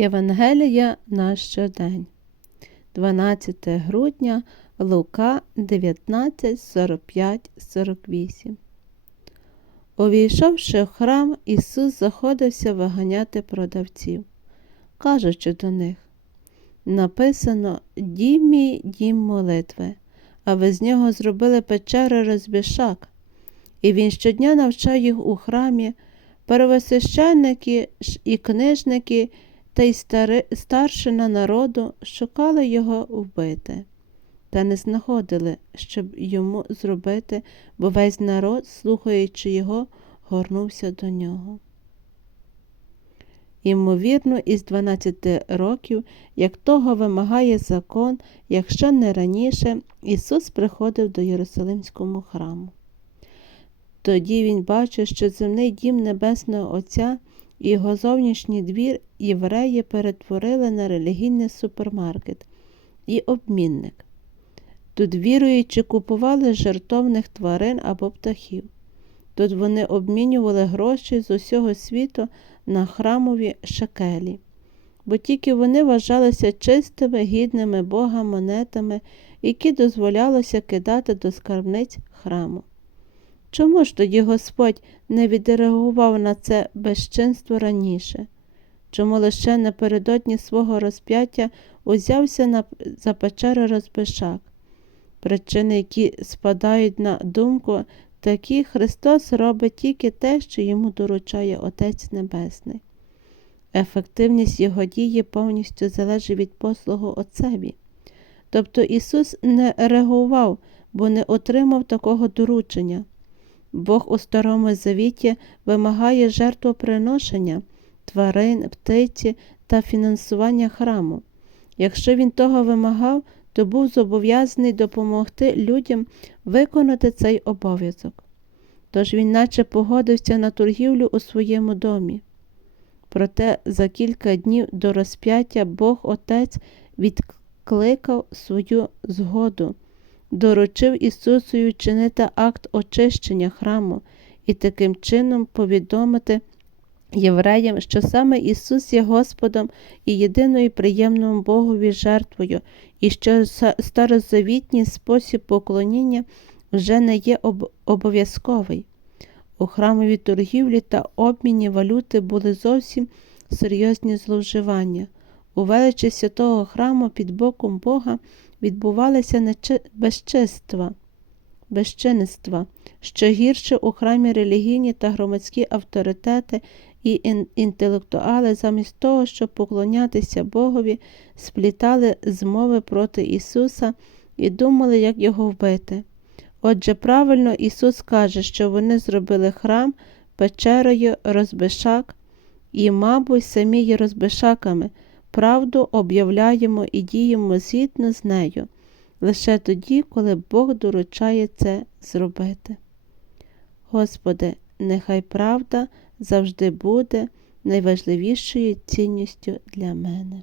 Євангелія на щодень, 12 грудня, Лука 19, 45, 48. Увійшовши в храм, Ісус заходився виганяти продавців, кажучи до них написано Дім мій дім молитви, а ви з нього зробили печери розбішак. І він щодня навчав їх у храмі, первосвященники і книжники та й стари, старшина народу шукали його вбити, та не знаходили, щоб йому зробити, бо весь народ, слухаючи його, горнувся до нього. Ймовірно, із 12 років, як того вимагає закон, якщо не раніше, Ісус приходив до Єрусалимського храму. Тоді він бачив, що земний дім Небесного Отця його зовнішній двір євреї перетворили на релігійний супермаркет і обмінник. Тут віруючи купували жертовних тварин або птахів. Тут вони обмінювали гроші з усього світу на храмові шакелі, бо тільки вони вважалися чистими, гідними Бога монетами, які дозволялося кидати до скарбниць храму. Чому ж тоді Господь не відреагував на це безчинство раніше? Чому лише напередодні свого розп'яття узявся на, за печери розбишак? Причини, які спадають на думку, такі Христос робить тільки те, що йому доручає Отець Небесний. Ефективність Його дії повністю залежить від послугу Отцеві. Тобто Ісус не реагував, бо не отримав такого доручення. Бог у Старому Завіті вимагає жертвоприношення, тварин, птиці та фінансування храму. Якщо він того вимагав, то був зобов'язаний допомогти людям виконати цей обов'язок. Тож він наче погодився на торгівлю у своєму домі. Проте за кілька днів до розп'яття Бог Отець відкликав свою згоду доручив Ісусою чинити акт очищення храму і таким чином повідомити євреям, що саме Ісус є Господом і єдиною приємною Богові жертвою, і що старозавітній спосіб поклоніння вже не є об обов'язковий. У храмовій торгівлі та обміні валюти були зовсім серйозні зловживання. У величі святого храму під боком Бога відбувалися безчинства, безчинства, що гірше у храмі релігійні та громадські авторитети і інтелектуали, замість того, щоб поклонятися Богові, сплітали змови проти Ісуса і думали, як його вбити. Отже, правильно Ісус каже, що вони зробили храм печерою розбишак, і, мабуть, самі є розбишаками – правду об'являємо і діємо згідно з нею, лише тоді, коли Бог доручає це зробити. Господи, нехай правда завжди буде найважливішою цінністю для мене.